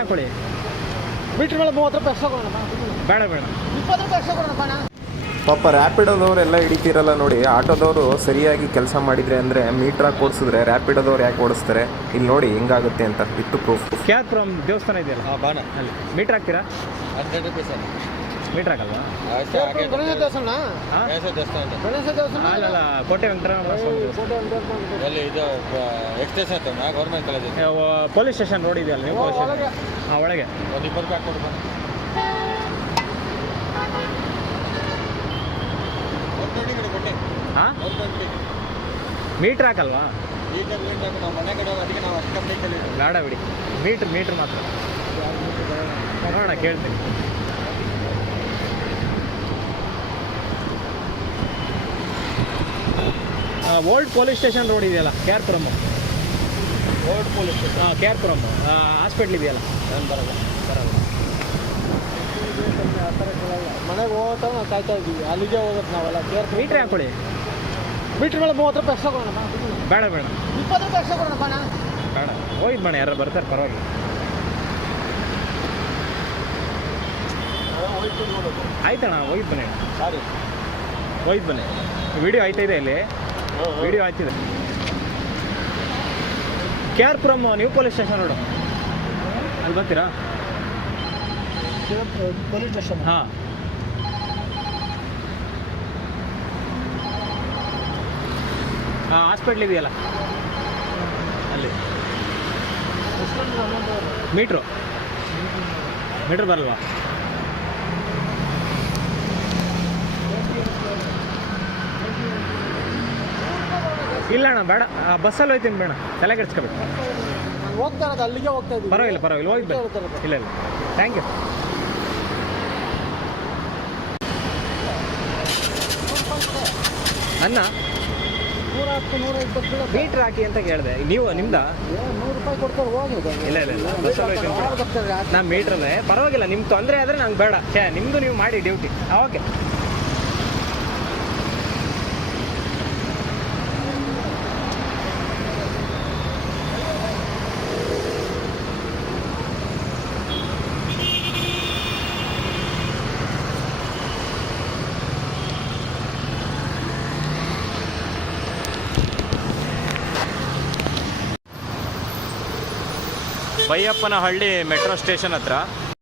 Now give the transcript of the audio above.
ಹಾಕೊಳ್ಳಿ. ಮೀಟ್ರ್ ಮೇಲೆ 30 ರೂಪಾಯಿ ಎಕ್ಸ್ಟ್ರಾ ಕೊಡೋಣ. ಬೇಡ ಬೇಡ, 20 ರೂಪಾಯಿ ಎಕ್ಸ್ಟ್ರಾ ಕೊಡೋಣ ಬಣ್ಣ. ಪಾಪ ರ್ಯಾಪಿಡೋದವ್ರೆಲ್ಲ ಹಿಡಿತಿರಲ್ಲ ನೋಡಿ. ಆಟೋದವರು ಸರಿಯಾಗಿ ಕೆಲಸ ಮಾಡಿದರೆ ಅಂದರೆ ಮೀಟ್ರಾಗಿ ಓಡಿಸಿದ್ರೆ ರ್ಯಾಪಿಡೋದವ್ರು ಯಾಕೆ ಓಡಿಸ್ತಾರೆ? ಇಲ್ಲಿ ನೋಡಿ ಹೆಂಗಾಗುತ್ತೆ ಅಂತ ವಿತ್ ಪ್ರೂಫ್. ಕ್ಯಾರ್ಪುರಂ ದೇವಸ್ಥಾನ ಇದೆಯಲ್ಲ ಬಾಣ ಅಲ್ಲಿ ಮೀಟ್ರ್ ಹಾಕ್ತೀರಾ? 100 ರೂಪಾಯಿ ಸರ್. ಮೀಟ್ರ್ ಹಾಕಲ್ವಾ? ಗಣೇಶ ದೇವಸ್ಥಾನ, ಗಣೇಶ ದೇವಸ್ಥಾನ ಅಲ್ಲ ಕೋಟೆ ವೆಂಕಟರಮಣ ಸ್ವಾಮಿ ದೇವಸ್ಥಾನ. ಅಲ್ಲಿ ಇದು ಎಕ್ಸ್ಟೇಷನ್ ಆಯ್ತು government college police station road ಇದೆಯಲ್ಲ ನೀವು ಪೊಲೀಸ್ ಸ್ಟೇಷನ್ ಹಾಂ ಒಳಗೆ ಒಂದು 20 ರೂಪಾಯಿ ಹಾಕ್ಕೊಡು ಬಾ. ಹಾಂ ಮೀಟ್ರ್ ಹಾಕಲ್ವಾ? ನಾವು ಮನೆ ಕಡೆ ಅದಕ್ಕೆ ನಾವು ಅಷ್ಟು ಕಮ್ಮಿ ಬೇಡ ಬಿಡಿ, ಮೀಟ್ರ್ ಮಾತ್ರ ನೋಡೋಣ, ಕೇಳ್ತೀನಿ. ಓಲ್ಡ್ ಪೊಲೀಸ್ ಸ್ಟೇಷನ್ ರೋಡ್ ಇದೆಯಲ್ಲ ಕ್ಯಾರ್ಪುರಮ್. Old police station. ಹಾಂ ಕ್ಯಾರ್ಪುರಮ್ ಹಾಸ್ಪಿಟ್ಲ್ ಇದೆಯಲ್ಲ. ಬರಲ್ಲ ಮನೆಗೆ ಹೋಗ್ತಾ ನಾವು ಕಾಯ್ತಾ ಇದ್ದೀವಿ, ಅಲ್ಲಿಗೆ ಹೋಗೋದು ನಾವೆಲ್ಲ. ಮೀಟ್ರ್ ಹಾಕೊಳ್ಳಿ. ಮೀಟ್ರ್ ಮೇಲೆ 30 ರೂಪಾಯಿ ಎಕ್ಸ್ಟ್ರಾ ಕೊಡೋಣ. ಬೇಡ ಬೇಡ, 20 ರೂಪಾಯಿ ಎಕ್ಸ್ಟ್ರಾ ಕೊಡೋಣ ಬಣ್ಣ. ಬೇಡ, ಹೋಯ್ತು ಬಣ್ಣ, ಯಾರು ಬರ್ತಾರೆ ಪರವಾಗಿಲ್ಲ. ಆಯ್ತಣ್ಣ, ಹೋಯ್ತು ಬನ್ನಿ, ಸಾರಿ ಹೋಯ್ತು ಬನ್ನಿ. ವಿಡಿಯೋ ಆಯ್ತಾ ಇದೆ ಇಲ್ಲಿ, ವಿಡಿಯೋ ಆಯ್ತಿದೆ. ಕ್ಯಾರ್ಪುರಮ್ ನ್ಯೂ ಪೊಲೀಸ್ ಸ್ಟೇಷನ್ ನೋಡು, ಅಲ್ಲಿ ಬರ್ತೀರಾ? Police station. ಹಾಂ ಹಾಂ ಹಾಸ್ಪಿಟ್ಲ್ ಇದೆಯಲ್ಲ ಅಲ್ಲಿ. ಮೀಟ್ರು ಬರಲ್ವಾ? ಇಲ್ಲ ಅಣ್ಣ ಬೇಡ, ಬಸ್ಸಲ್ಲಿ ಹೋಯ್ತೀನಿ ಬೇಡ, ತಲೆ ಕೆಡಿಸ್ಕೋಬೇಕು. ಹೋಗ್ತಾ ಇರೋದು ಅಲ್ಲಿಗೆ ಹೋಗ್ತಾ ಇದ್ದೀವಿ. ಪರವಾಗಿಲ್ಲ ಹೋಗಿ ಬೇಡ. ಇಲ್ಲ ಥ್ಯಾಂಕ್ ಯು. ಅನ್ನ 110, 120 ಮೀಟ್ರ್ ಹಾಕಿ ಅಂತ ಕೇಳಿದೆ, ನೀವು ನಿಮ್ದ? 100 ರೂಪಾಯಿ ಕೊಡ್ತಾರೆ ಹೋಗಿ. ಇಲ್ಲ ಬಸ್ಸಲ್ಲಿ ಹೋಯ್ತೀನಿ. ನಾನು ಮೀಟ್ರಲ್ಲೇ ಪರವಾಗಿಲ್ಲ, ನಿಮ್ಗೆ ತೊಂದರೆ ಆದರೆ ನಂಗೆ ಬೇಡ. ನಿಮ್ಮದು ನೀವು ಮಾಡಿ duty. Okay. Baiyappanahalli metro station ಹತ್ರ